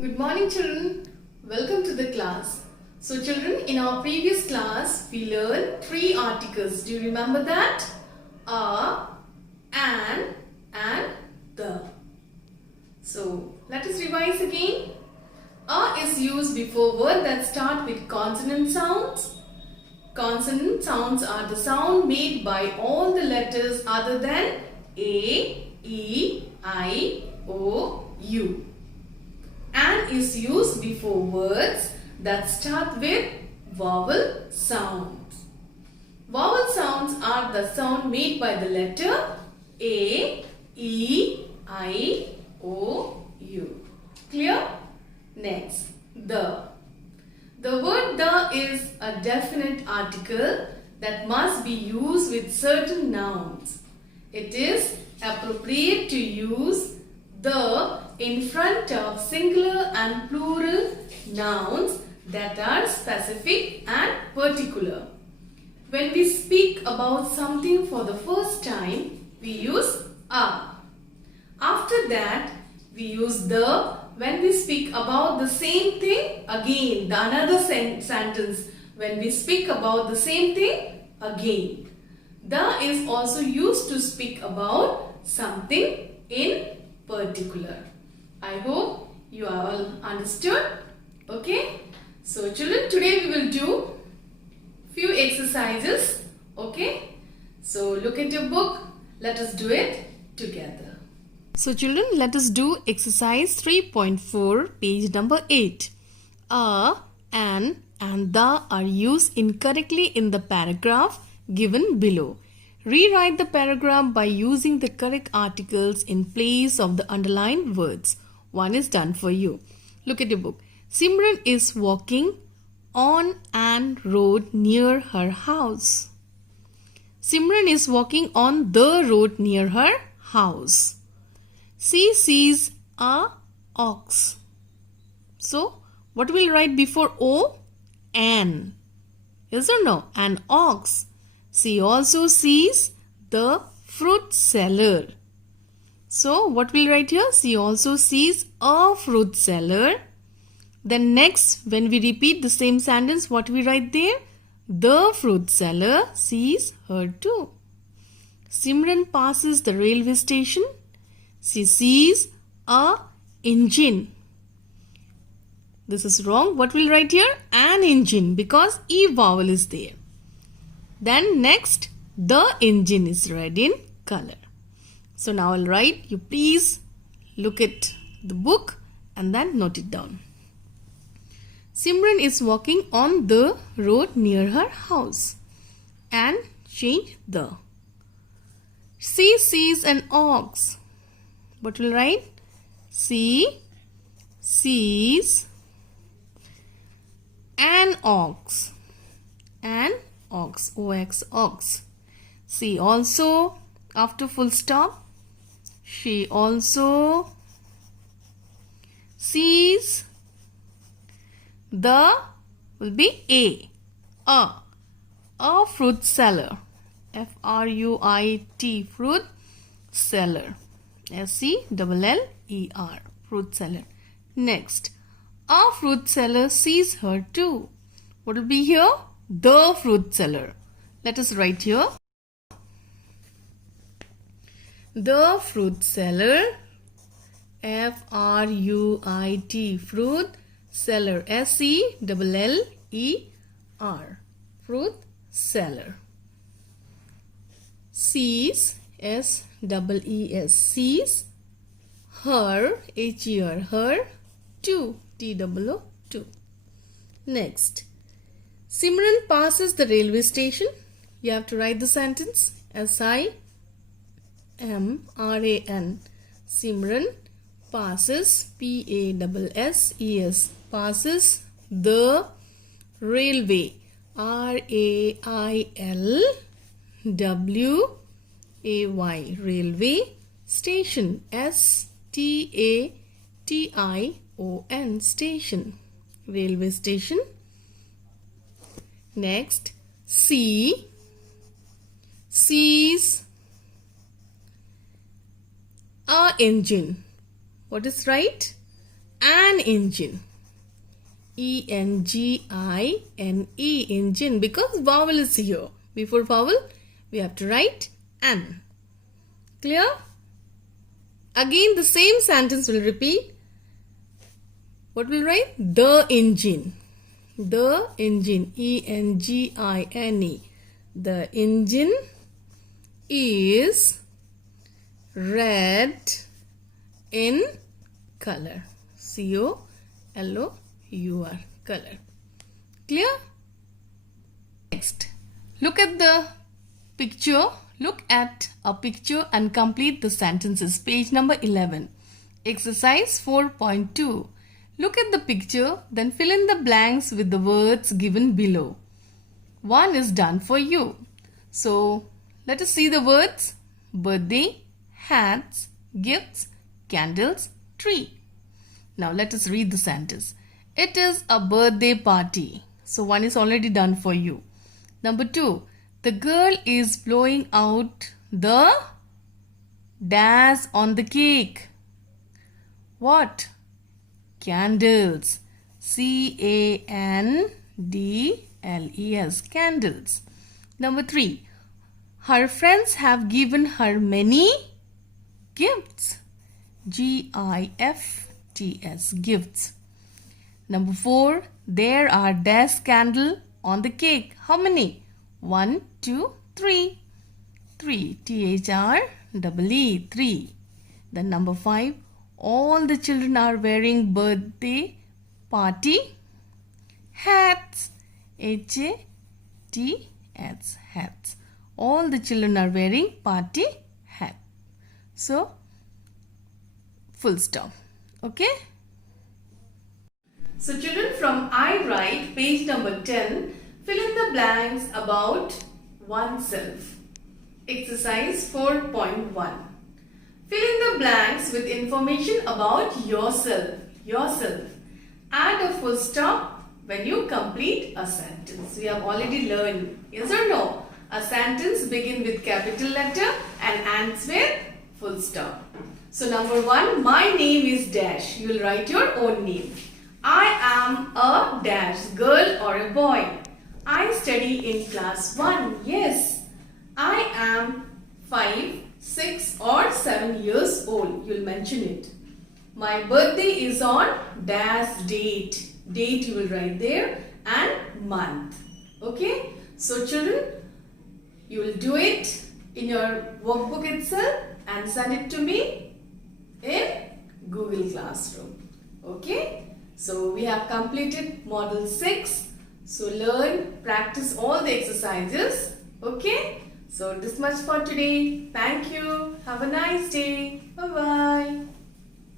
Good morning, children. Welcome to the class. So children, in our previous class, we learned three articles. Do you remember that? A, an, and the. So let us revise again. A is used before words that start with consonant sounds. Consonant sounds are the sound made by all the letters other than A, E, I, O, U. An is used before words that start with vowel sounds. Vowel sounds are the sound made by the letter A, E, I, O, U. Clear? Next, the. The word the is a definite article that must be used with certain nouns. It is appropriate to use the in front of singular and plural nouns that are specific and particular. When we speak about something for the first time, we use a. After that, we use the when we speak about the same thing again, the another sentence. When we speak about the same thing again. The is also used to speak about something in particular. I hope you all understood. Okay. So children, today we will do few exercises. Okay. So look at your book. Let us do it together. So children, let us do exercise 3.4, page number 8. A, an, and the are used incorrectly in the paragraph given below. Rewrite the paragraph by using the correct articles in place of the underlined words. One is done for you. Look at your book. Simran is walking on an road near her house. Simran is walking on the road near her house. She sees a ox. So, what will write before O? An. Yes or no? An ox. She also sees the fruit seller. So, what will write here? She also sees a fruit seller. Then next, when we repeat the same sentence, what we write there? The fruit seller sees her too. Simran passes the railway station. She sees a engine. This is wrong. What will write here? An engine, because E vowel is there. Then next, the engine is red in color. So now I'll write. You please look at the book and then note it down. Simran is walking on the road near her house. And change the. She sees an ox. What will write? She sees an ox. An ox. O-X, ox. She also, after full stop, she also sees the will be a fruit seller. F-R-U-I-T, fruit seller. S-E-L-L-E-R, fruit seller. Next, a fruit seller sees her too. What will be here? The fruit seller. Let us write here. The fruit seller, F-R-U-I-T, fruit seller. S-E-L-L-E-R, fruit seller. Sees, S-E-E-S, sees her, H-E-R, her, too, T-O-O, Next, Simran passes the railway station. You have to write the sentence. S-I-M-R-A-N. Simran passes, P-A-S-S-E-S, passes the railway, R-A-I-L-W-A-Y, railway station, S-T-A-T-I-O-N, station, railway station. Next, she sees a engine. What is right? an engine. E-N-G-I-N-E, engine, because vowel is here. Before vowel, we have to write an. Clear? Again, the same sentence will repeat. What will write? The engine. The engine. E-N-G-I-N-E. The engine is red in color. C-O-L-O-U-R, color. Clear? Next, look at the picture. Look at a picture and complete the sentences. Page number 11. Exercise 4.2. Look at the picture, then fill in the blanks with the words given below. One is done for you. So, let us see the words. Birthday, hats, gifts, candles, tree. Now, let us read the sentence. It is a birthday party. So, one is already done for you. Number 2. The girl is blowing out the dash on the cake. What? Candles. C-A-N-D-L-E-S. Candles. Number 3. Her friends have given her many gifts. G-I-F-T-S. Gifts. Number 4. There are dash candles on the cake. How many? 1, 2, 3. 3. T-H-R-E-E. 3. Then number 5. All the children are wearing birthday party hats. H-A-T-S. Hats. All the children are wearing party hat. So, full stop. Okay? So children, from I write, page number 10, fill in the blanks about oneself. Exercise 4.1. Fill in the blanks with information about yourself. Add a full stop when you complete a sentence. We have already learned, yes or no? A sentence begins with capital letter and ends with full stop. So number 1, my name is dash. You will write your own name. I am a dash, girl or a boy. I study in class 1. Yes. I am 5, 6 or 7 years old. You'll mention it. My birthday is on dash date. Date you will write there and month. Okay. So children, you will do it in your workbook itself and send it to me in Google Classroom. Okay. So we have completed model 6. So learn, practice all the exercises. Okay. So this much for today. Thank you. Have a nice day. Bye-bye.